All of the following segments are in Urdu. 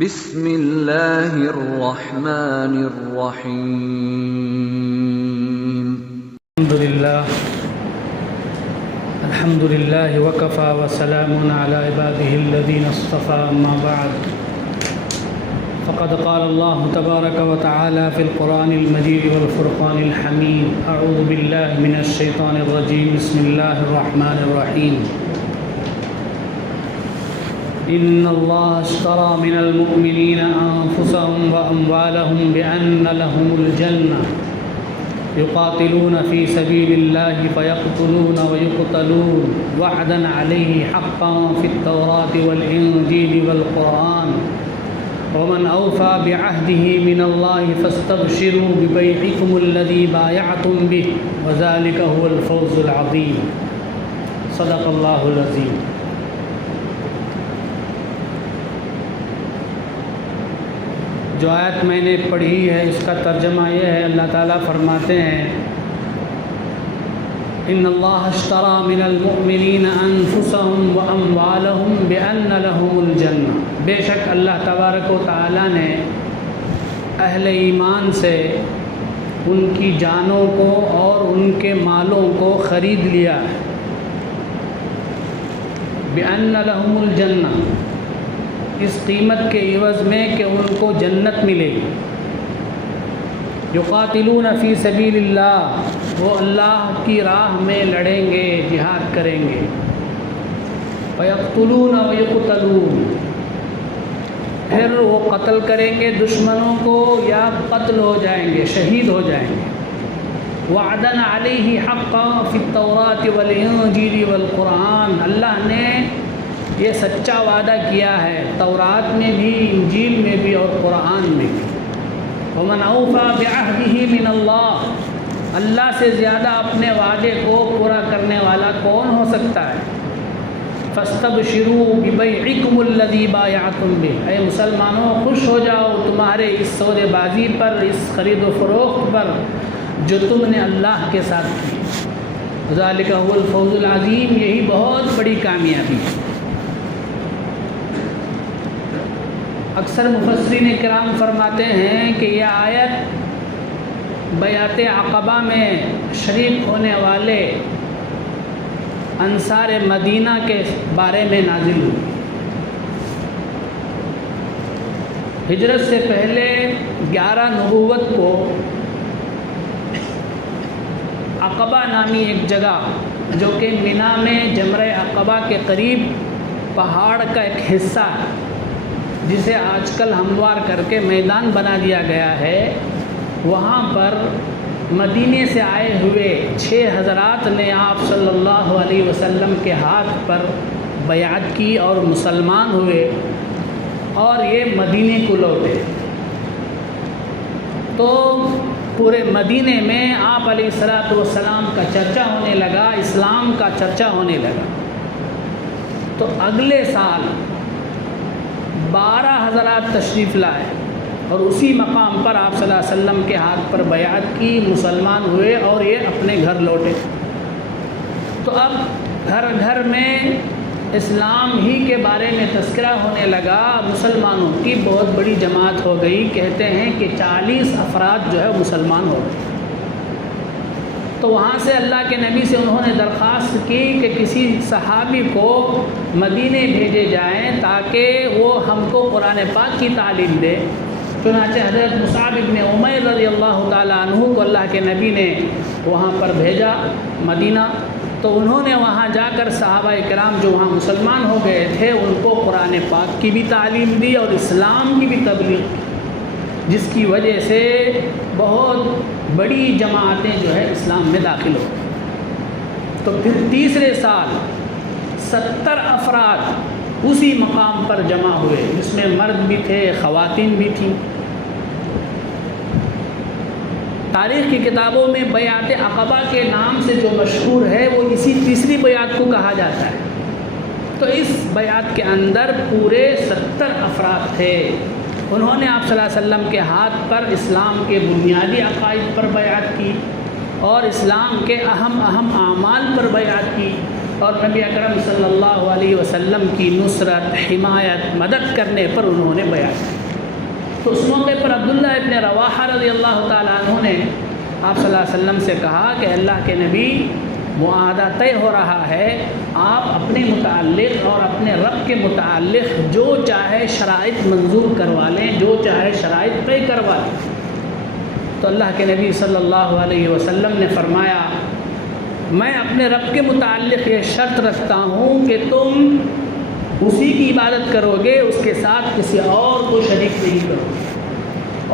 بسم اللہ الرحمن الرحیم الحمد للہ وکفى وسلام علی عباده الذین اصطفى اما بعد فقد قال اللہ تبارک وتعالی فی القرآن المجید والفرقان الحمید اعوذ باللہ من الشیطان الرجیم بسم اللہ الرحمن الرحیم ان اللہ اشترى من المؤمنین انفسهم واموالهم بان لهم الجنہ يقاتلون في سبيل الله فيقتلون ويقتلون وعدا عليه حقا في التوراة والإنجيل والقرآن ومن أوفى بعهده من الله فاستبشروا ببيعكم الذي بايعتم به وذلك هو الفوز العظيم صدق الله العظيم. جو آیت میں نے پڑھی ہے اس کا ترجمہ یہ ہے، اللہ تعالیٰ فرماتے ہیں ان اللہ اشترى من المؤمنین انفسهم واموالهم بان لهم الجنہ، بے شک اللہ تبارک و تعالیٰ نے اہل ایمان سے ان کی جانوں کو اور ان کے مالوں کو خرید لیا ہے، بان لهم الجنہ، اس قیمت کے عوض میں کہ ان کو جنت ملے گی. یقاتلون فی سبیل اللہ، وہ اللہ کی راہ میں لڑیں گے، جہاد کریں گے. ویقتلون ویقتلون، پھر وہ قتل کریں گے دشمنوں کو یا قتل ہو جائیں گے، شہید ہو جائیں گے. وعدن علیہ حقا فی التوراۃ والانجیل والقرآن، اللہ نے یہ سچا وعدہ کیا ہے تورات میں بھی، انجیل میں بھی اور قرآن میں بھی. ومن اوفى بعهده من اللہ، اللہ سے زیادہ اپنے وعدے کو پورا کرنے والا کون ہو سکتا ہے. فاستبشروا ببيعكم الذي بايعتم به، اے مسلمانوں خوش ہو جاؤ تمہارے اس سودے بازی پر، اس خرید و فروخت پر جو تم نے اللہ کے ساتھ کی. ذلك هو الفوز العظیم، یہی بہت بڑی کامیابی ہے. اکثر مفسرین کرام فرماتے ہیں کہ یہ آیت بیعت عقبہ میں شریک ہونے والے انصار مدینہ کے بارے میں نازل ہوئی. ہجرت سے پہلے 11 نبوت کو عقبہ نامی ایک جگہ جو کہ مینا میں جمرہ عقبہ کے قریب پہاڑ کا ایک حصہ ہے، جسے آج کل ہموار کر کے میدان بنا دیا گیا ہے، وہاں پر مدینے سے آئے ہوئے 6 حضرات نے آپ صلی اللہ علیہ وسلم کے ہاتھ پر بیعت کی اور مسلمان ہوئے اور یہ مدینے کو لوٹے. تو پورے مدینے میں آپ علیہ السلام کا چرچا ہونے لگا، اسلام کا چرچا ہونے لگا. تو اگلے سال 12 حضرات تشریف لائے اور اسی مقام پر آپ صلی اللہ علیہ وسلم کے ہاتھ پر بیعت کی، مسلمان ہوئے اور یہ اپنے گھر لوٹے. تو اب گھر گھر میں اسلام ہی کے بارے میں تذکرہ ہونے لگا، مسلمانوں کی بہت بڑی جماعت ہو گئی. کہتے ہیں کہ 40 افراد جو ہے مسلمان ہو گئے. تو وہاں سے اللہ کے نبی سے انہوں نے درخواست کی کہ کسی صحابی کو مدینے بھیجے جائیں تاکہ وہ ہم کو قرآن پاک کی تعلیم دے. چنانچہ حضرت مصعب بن عمیر رضی اللہ تعالیٰ عنہ کو اللہ کے نبی نے وہاں پر بھیجا مدینہ. تو انہوں نے وہاں جا کر صحابہ کرام جو وہاں مسلمان ہو گئے تھے ان کو قرآن پاک کی بھی تعلیم دی اور اسلام کی بھی تبلیغ کی، جس کی وجہ سے بہت بڑی جماعتیں جو ہے اسلام میں داخل ہو. تو پھر تیسرے سال 70 افراد اسی مقام پر جمع ہوئے، جس میں مرد بھی تھے، خواتین بھی تھیں. تاریخ کی کتابوں میں بیعت عقبہ کے نام سے جو مشہور ہے وہ اسی تیسری بیعت کو کہا جاتا ہے. تو اس بیعت کے اندر پورے 70 افراد تھے. انہوں نے آپ صلی اللہ علیہ وسلم کے ہاتھ پر اسلام کے بنیادی عقائد پر بیعت کی اور اسلام کے اہم اعمال پر بیعت کی اور نبی اکرم صلی اللہ علیہ وسلم کی نصرت، حمایت، مدد کرنے پر انہوں نے بیعت کی۔ تو اس موقع پر عبداللہ ابن رواحہ رضی اللہ تعالیٰ عنہ نے آپ صلی اللہ علیہ وسلم سے کہا کہ اللہ کے نبی، معاہدہ طے ہو رہا ہے، آپ اپنے متعلق اور اپنے رب کے متعلق جو چاہے شرائط منظور کروا لیں، جو چاہے شرائط طے کروا لیں۔ تو اللہ کے نبی صلی اللہ علیہ وسلم نے فرمایا، میں اپنے رب کے متعلق یہ شرط رکھتا ہوں کہ تم اسی کی عبادت کرو گے، اس کے ساتھ کسی اور کو شریک نہیں کرو گے،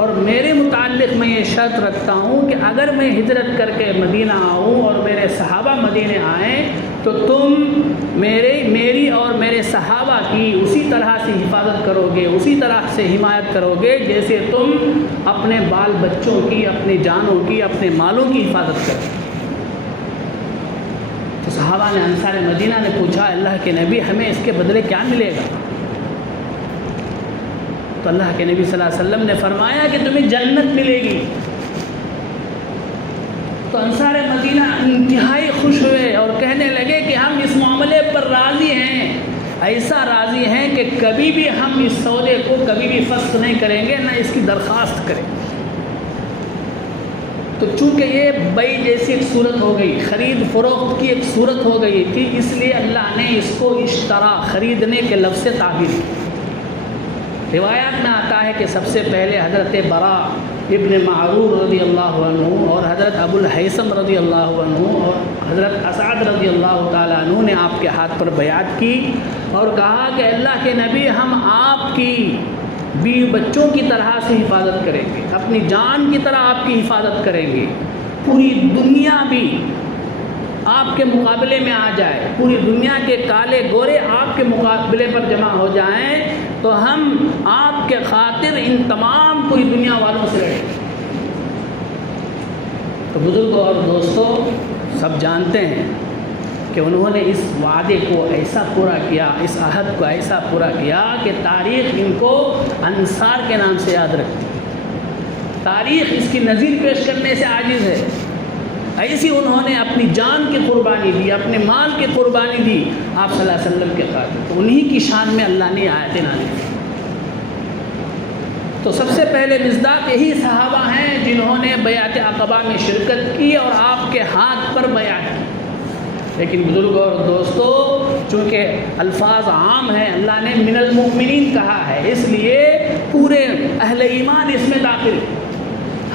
اور میرے متعلق میں یہ شرط رکھتا ہوں کہ اگر میں ہجرت کر کے مدینہ آؤں اور میرے صحابہ مدینے آئیں تو تم میری اور میرے صحابہ کی اسی طرح سے حفاظت کرو گے، اسی طرح سے حمایت کرو گے جیسے تم اپنے بال بچوں کی، اپنی جانوں کی، اپنے مالوں کی حفاظت کرو۔ تو صحابہ نے، انصار مدینہ نے پوچھا، اللہ کے نبی ہمیں اس کے بدلے کیا ملے گا؟ تو اللہ کے نبی صلی اللہ علیہ وسلم نے فرمایا کہ تمہیں جنت ملے گی۔ تو انصار مدینہ انتہائی خوش ہوئے اور کہنے لگے کہ ہم اس معاملے پر راضی ہیں، ایسا راضی ہیں کہ کبھی بھی ہم اس سودے کو کبھی بھی فسخ نہیں کریں گے، نہ اس کی درخواست کریں گے۔ تو چونکہ یہ بیع جیسی ایک صورت ہو گئی، خرید فروخت کی ایک صورت ہو گئی تھی، اس لیے اللہ نے اس کو اشترا، خریدنے کے لفظ سے تعبیر کی۔ روایات میں آتا ہے کہ سب سے پہلے حضرت برا ابن معرور رضی اللہ عنہ اور حضرت ابو الحیثم رضی اللہ عنہ اور حضرت اسعد رضی اللہ تعالیٰ عنہ نے آپ کے ہاتھ پر بیعت کی اور کہا کہ اللہ کے نبی، ہم آپ کی بیوی بچوں کی طرح سے حفاظت کریں گے، اپنی جان کی طرح آپ کی حفاظت کریں گے، پوری دنیا بھی آپ کے مقابلے میں آ جائے، پوری دنیا کے کالے گورے آپ کے مقابلے پر جمع ہو جائیں تو ہم آپ کے خاطر ان تمام پوری دنیا والوں سے لڑیں۔ تو بزرگوں اور دوستوں، سب جانتے ہیں کہ انہوں نے اس وعدے کو ایسا پورا کیا، اس عہد کو ایسا پورا کیا کہ تاریخ ان کو انصار کے نام سے یاد رکھتی ہے، تاریخ اس کی نظیر پیش کرنے سے عاجز ہے۔ ایسی انہوں نے اپنی جان کی قربانی دی، اپنے مال کی قربانی دی آپ صلی اللہ علیہ وسلم کے خاطر، تو انہی کی شان میں اللہ نے آیتیں نازل کی۔ تو سب سے پہلے مصداق یہی صحابہ ہیں جنہوں نے بیعت عقبہ میں شرکت کی اور آپ کے ہاتھ پر بیعت کی۔ لیکن بزرگوں اور دوستو، چونکہ الفاظ عام ہیں، اللہ نے من المؤمنین کہا ہے، اس لیے پورے اہل ایمان اس میں داخل ہیں،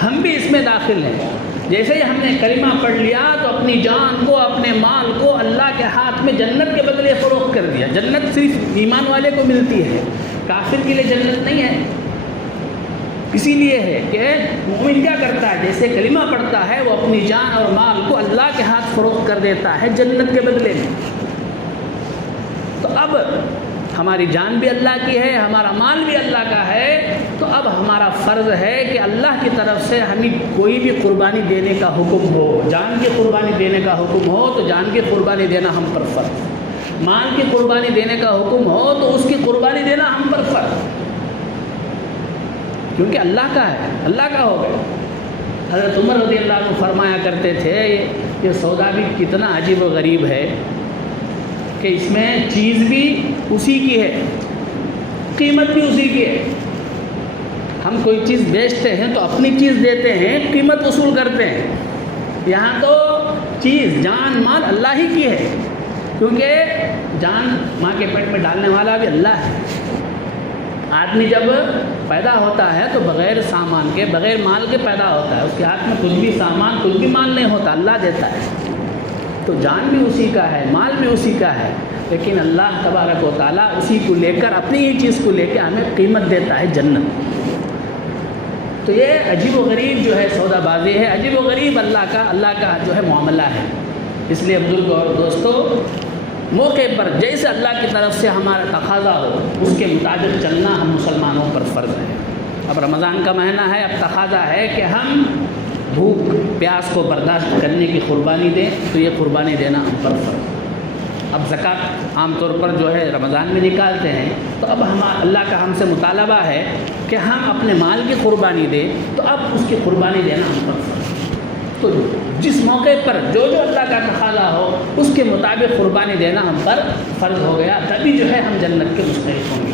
ہم بھی اس میں داخل ہیں۔ جیسے ہی ہم نے کلمہ پڑھ لیا تو اپنی جان کو، اپنے مال کو اللہ کے ہاتھ میں جنت کے بدلے فروخت کر دیا۔ جنت صرف ایمان والے کو ملتی ہے، کافر کے لیے جنت نہیں ہے۔ اسی لیے ہے کہ مومن کیا کرتا ہے، جیسے کلمہ پڑھتا ہے وہ اپنی جان اور مال کو اللہ کے ہاتھ فروخت کر دیتا ہے جنت کے بدلے میں۔ تو اب ہماری جان بھی اللہ کی ہے، ہمارا مال بھی اللہ کا ہے، تو اب ہمارا فرض ہے کہ اللہ کی طرف سے ہمیں کوئی بھی قربانی دینے کا حکم ہو، جان کی قربانی دینے کا حکم ہو تو جان کی قربانی دینا ہم پر فرض، مال کی قربانی دینے کا حکم ہو تو اس کی قربانی دینا ہم پر فرض، کیونکہ اللہ کا ہے، اللہ کا ہو گیا۔ حضرت عمر رضی اللہ عنہ فرمایا کرتے تھے، یہ سودا بھی کتنا عجیب و غریب ہے کہ اس میں چیز بھی اسی کی ہے، قیمت بھی اسی کی ہے۔ ہم کوئی چیز بیچتے ہیں تو اپنی چیز دیتے ہیں، قیمت وصول کرتے ہیں، یہاں تو چیز، جان، مال اللہ ہی کی ہے، کیونکہ جان ماں کے پیٹ میں ڈالنے والا بھی اللہ ہے۔ آدمی جب پیدا ہوتا ہے تو بغیر سامان کے، بغیر مال کے پیدا ہوتا ہے، اس کے ہاتھ میں کچھ بھی سامان، کچھ بھی مال نہیں ہوتا، اللہ دیتا ہے۔ تو جان بھی اسی کا ہے، مال بھی اسی کا ہے، لیکن اللہ تبارک و تعالیٰ اسی کو لے کر، اپنی ہی چیز کو لے کے ہمیں قیمت دیتا ہے، جنت۔ تو یہ عجیب و غریب جو ہے سودا بازی ہے، عجیب و غریب اللہ کا جو ہے معاملہ ہے۔ اس لیے بزرگ اور دوستو، موقع پر جیسے اللہ کی طرف سے ہمارا تقاضا ہو اس کے مطابق چلنا ہم مسلمانوں پر فرض ہے۔ اب رمضان کا مہینہ ہے، اب تقاضا ہے کہ ہم بھوک پیاس کو برداشت کرنے کی قربانی دیں، تو یہ قربانی دینا ہم پر فرض۔ اب زکوٰۃ عام طور پر جو ہے رمضان میں نکالتے ہیں، تو اب اللہ کا ہم سے مطالبہ ہے کہ ہم اپنے مال کی قربانی دیں، تو اب اس کی قربانی دینا ہم پر فرض۔ تو جس موقع پر جو اللہ کا تقاضا ہو اس کے مطابق قربانی دینا ہم پر فرض ہو گیا، تبھی جو ہے ہم جنت کے مستحق ہوں گے۔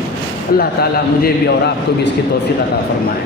اللہ تعالیٰ مجھے بھی اور آپ کو بھی اس کی توفیق عطا فرمائے۔